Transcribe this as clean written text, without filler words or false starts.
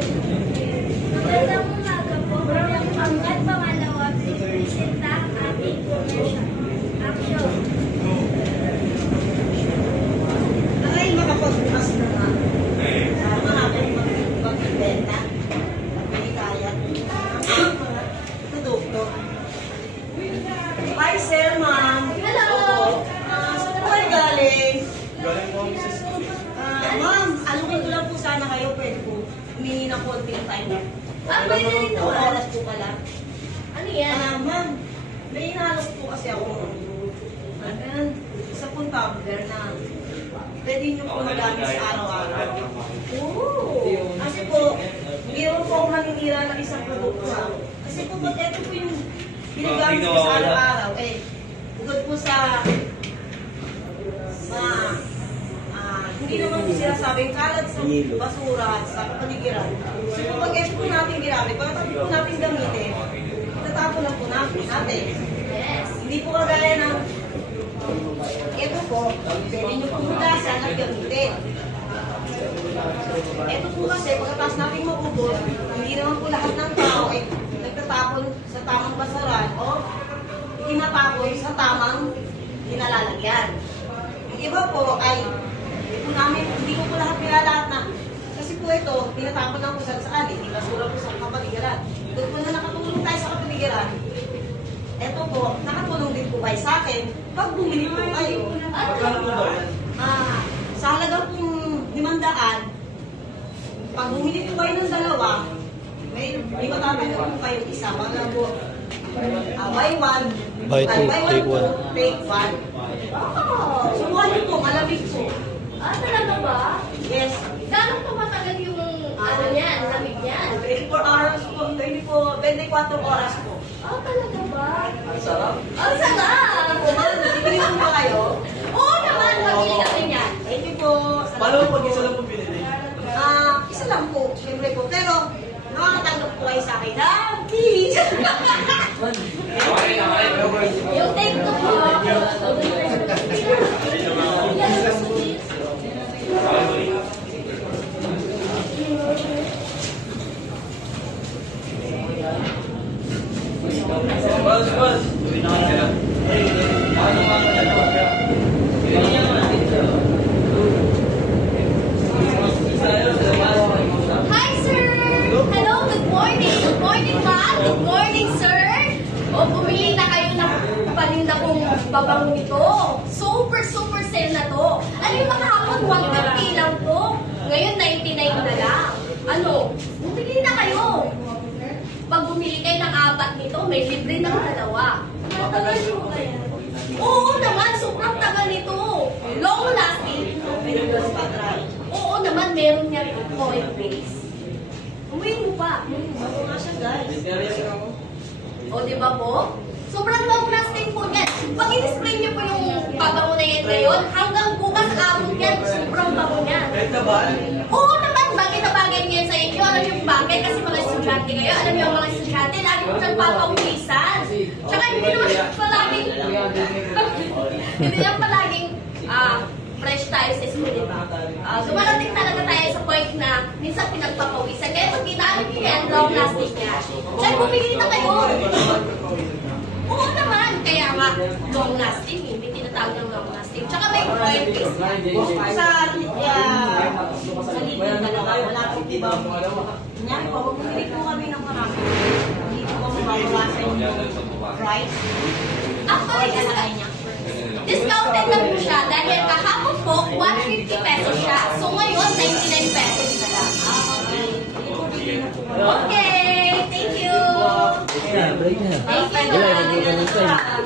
Magandang umaga po. Hanggat pangalawa, presenta ang ating commercial. Action. Ay, makapagbukas na nga. Sama natin magbibenta. May kaya. Ito, doktor. Hi, sir, ma'am. Hello. Saan po kayo galing? Galing po ako sa school. Ma'am, alukin ko lang po sana kayo. Pwede po humingi ng konting time. Pwede dito. Oras po pala. Ano yan? Ma'am, may inalok po kasi ako. Isa pong tumbler na pwede nyo po magamit sa araw-araw. Oo. Kasi po, hindi naman po ako maninira ng isang produkto. Kasi po, pag ito po yung ginagamit ko sa araw-araw, bukod po sa hindi naman po sila sabing kalat sa basura at sa panigiran. So, pag ito po natin ginamit, pagkatapos po natin gamitin, tatapon lang po natin. Yes. Hindi po kagaya ng ito po, pwede nyo pong hugasan at gamitin. Ito po kasi, pagkatapos natin maubos, hindi naman po lahat ng tao ay nagtatapon sa tamang basaran o tinatapon sa tamang kinalalagyan. Yung iba po ay, hindi ko po lahat nilalahat na. Kasi po ito, tinatapon lang po saan, hindi basura po sa kapaligiran. Doon po na nakatulong tayo sa kapaligiran, ito po, nakatulong din po kayo sa akin pag bumili po kayo. Sa halagang pong 500, pag bumili po kayo ng dalawa, may matatanggap po kayo isa. Mga po, buy one, Buy two, take one. Take one. Oh. Subukan niyo po, malamig po. Talaga ba? Yes. Gano'ng tumatagal yung ano niyan, lamig niyan? 24 hours po, 24 oras po. Talaga ba? Sarap. Ang sarap! Bibili po ba kayo? Oo naman, pagili kami niyan. Thank you po. Paano po pag isa lang po pinili? Isa lang po, syempre po. Pero, nakakatanggap po kayo sa akin. Please! Yung take ko po. Hi, sir! Hello, good morning! Good morning, ma'am! Good morning, sir! Bumili na kayo ng paninda kong babango nito. Super, super sale na to. Ano yung mga hapon, 150 lang to. Ngayon, 99 na lang. Ano? Bumili na kayo. Pag bumili kayo ng 4 nito, may libre ng 2. Matagal yung kaya. Oo naman, sobrang tagal nito. Long lasting. Oo naman, meron niya coin base. Umuwi mo pa. Ako nga siya, guys. O, di ba po? Sobrang long lasting po yan. Pag in-spray niyo po yung pabango na yan ngayon, hanggang bukas abot yan, sobrang bango yan. Benta ba? Oo naman, bagay na bagay niyan sa inyo. Alam niyo yung bagay kasi mga estudyante kayo. Alam niyo yung mga estudyante, lagi po nagpapawisan. Tsaka hindi naman palaging, hindi naman palaging, fresh tayo sa school, di ba? Dumarating talaga tayo sa point na minsan pinagpapawisan. Kaya pag ginamit niyo yan, long lasting niya. Kaya bumili na kayo. Oo naman, kaya nga, long lasting, hindi tinatawag ng long lasting. Tsaka may coin base yan. Sa libre talaga, wala po diba? Kunyari po, kung bumili po kami ng marami, hindi po mababawasan yung price. Actually, discounted lang po siya dahil kahapon po, 150 pesos siya. So ngayon, 99 pesos na lang. Okay, thank you. Break na. Thank you.